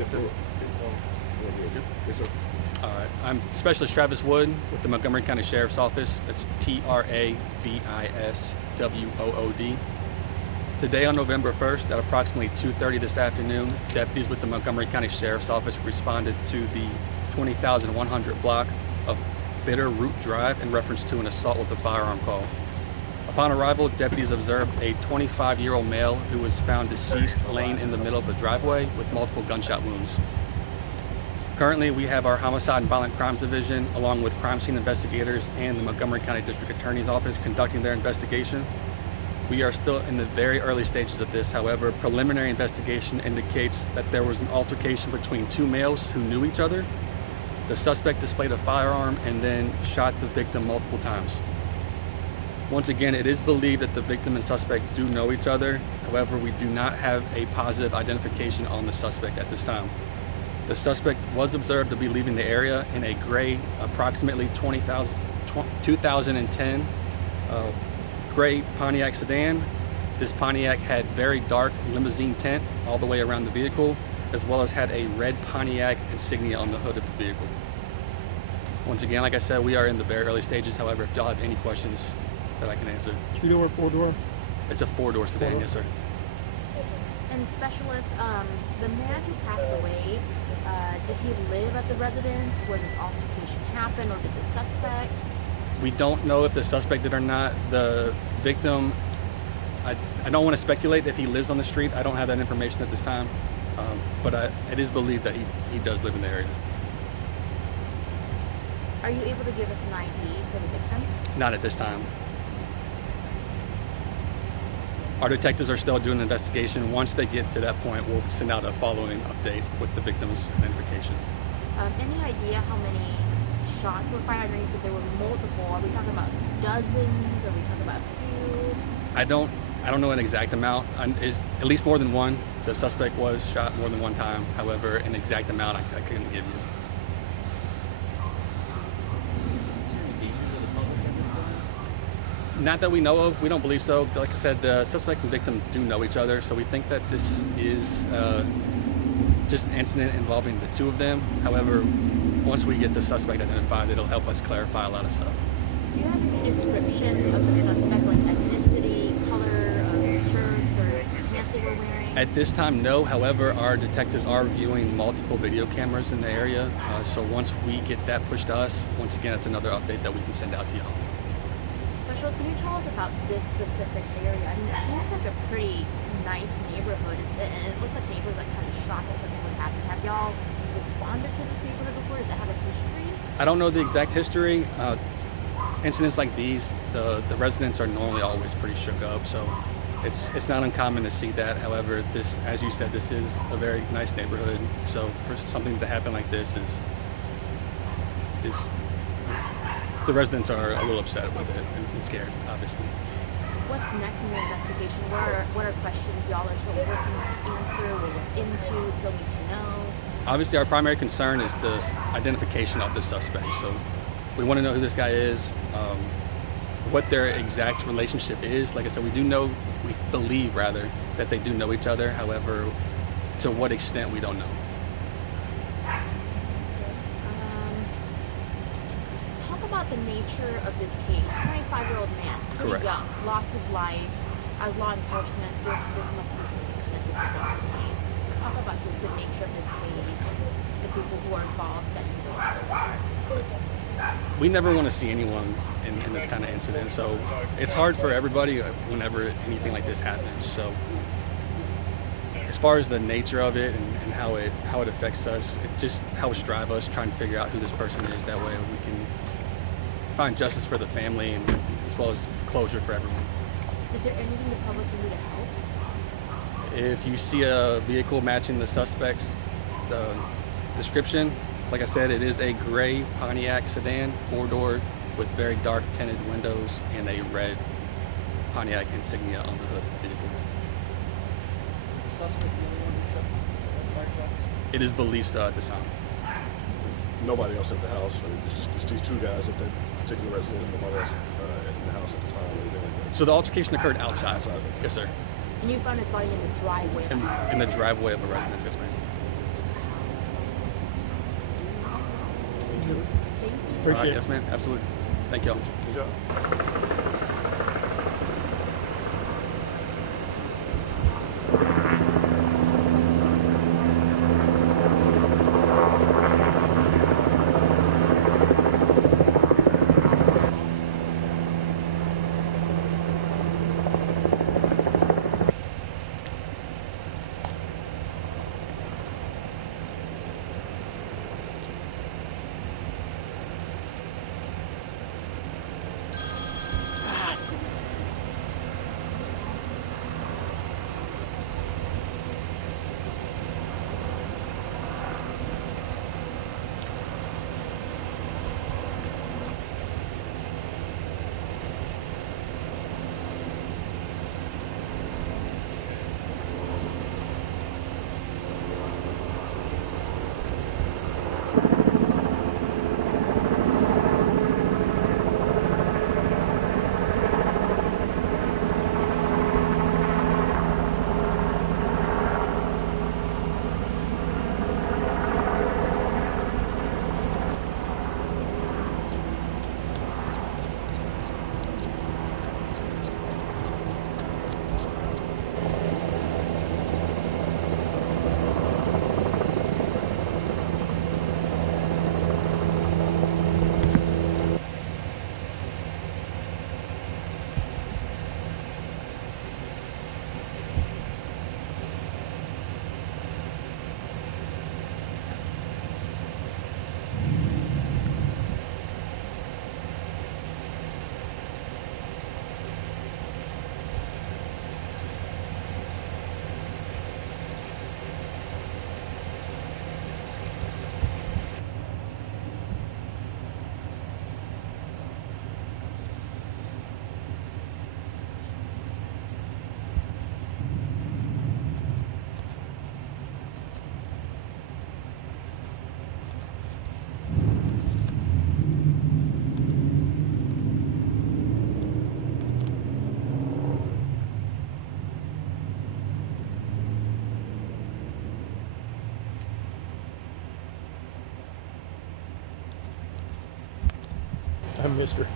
Yes, sir. All right. I'm Specialist Travis Wood with the Montgomery County Sheriff's Office. That's TRAVISWOOD. Today on November 1st at approximately 2:30 this afternoon, deputies with the Montgomery County Sheriff's Office responded to the 20,100 block of Bitter Root Drive in reference to an assault with a firearm call. Upon arrival, deputies observed a 25-year-old male who was found deceased laying in the middle of the driveway with multiple gunshot wounds. Currently, we have our Homicide and Violent Crimes Division, along with crime scene investigators and the Montgomery County District Attorney's Office conducting their investigation. We are still in the very early stages of this. However, preliminary investigation indicates that there was an altercation between two males who knew each other. The suspect displayed a firearm and then shot the victim multiple times. Once again, it is believed that the victim and suspect do know each other. However, we do not have a positive identification on the suspect at this time. The suspect was observed to be leaving the area in a gray, approximately 2010 Grey Pontiac Sedan. This Pontiac had very dark limousine tint all the way around the vehicle, as well as had a red Pontiac insignia on the hood of the vehicle. Once again, like I said, we are in the very early stages. However, if y'all have any questions that I can answer. Two-door, four-door? It's a four-door sedan, Four-door? yes, sir. And specialist, the man who passed away, did he live at the residence where this altercation happened, or did the suspect? We don't know if the suspect did or not. The victim, I don't want to speculate if he lives on the street. I don't have that information at this time, but it is believed that he does live in the area. Are you able to give us an ID for the victim? Not at this time. Our detectives are still doing the investigation. Once they get to that point, we'll send out a following update with the victim's identification. Any idea how many shots were fired? I know you said there were multiple. Are we talking about dozens? Are we talking about a few? I don't know an exact amount. Is at least more than one. The suspect was shot more than one time. However, an exact amount I couldn't give you. Not that we know of. We don't believe so. Like I said, the suspect and victim do know each other, so we think that this is just an incident involving the two of them. However, once we get the suspect identified, it'll help us clarify a lot of stuff. Do you have any description of the suspect, like ethnicity, color of shirts or pants they were wearing? At this time, no. However, our detectives are reviewing multiple video cameras in the area, so once we get that pushed to us, once again, it's another update that we can send out to y'all. Specialist, can you tell us about this specific area? I mean, it seems like a pretty nice neighborhood, and it looks like neighbors are kind of shocked that something would happen. Have y'all responded to this neighborhood before? Does it have a history? I don't know the exact history. Incidents like these, the residents are normally always pretty shook up, so it's not uncommon to see that. However, this, as you said, this is a very nice neighborhood, so for something to happen like this is the residents are a little upset with it and scared, obviously. What's next in the investigation? What are questions y'all are still working to answer, we'll look into, still need to know? Obviously, our primary concern is the identification of the suspect. So we want to know who this guy is, what their exact relationship is. Like I said, we believe that they do know each other. However, to what extent, we don't know. Talk about the nature of this case. 25-year-old man, pretty Correct. young, lost his life. As law enforcement, this must be something kind of difficult to see. Talk about just the nature of this case and the people who are involved that you know so far. We never want to see anyone in this kind of incident, so it's hard for everybody whenever anything like this happens. So as far as the nature of it and how it affects us, it just helps drive us trying to figure out who this person is. That way we can find justice for the family and as well as closure for everyone. Is there anything the public can do to help? If you see a vehicle matching the suspect's description, like I said, it is a gray Pontiac sedan, four-door with very dark tinted windows and a red Pontiac insignia on the hood of the vehicle. Is the suspect the only one who shot the car twice? It is believed so at this time. Nobody else at the house. It's just these two guys at that particular residence. Nobody else in the house at the time. Or anything like that. So the altercation occurred outside. Outside. Yes, sir. And you found his body in the driveway of the house? In the driveway of a residence, yes, ma'am. Absolutely. Thank you. All right, Appreciate it. yes, ma'am. Absolutely. Thank y'all. Good job. I'm Mr.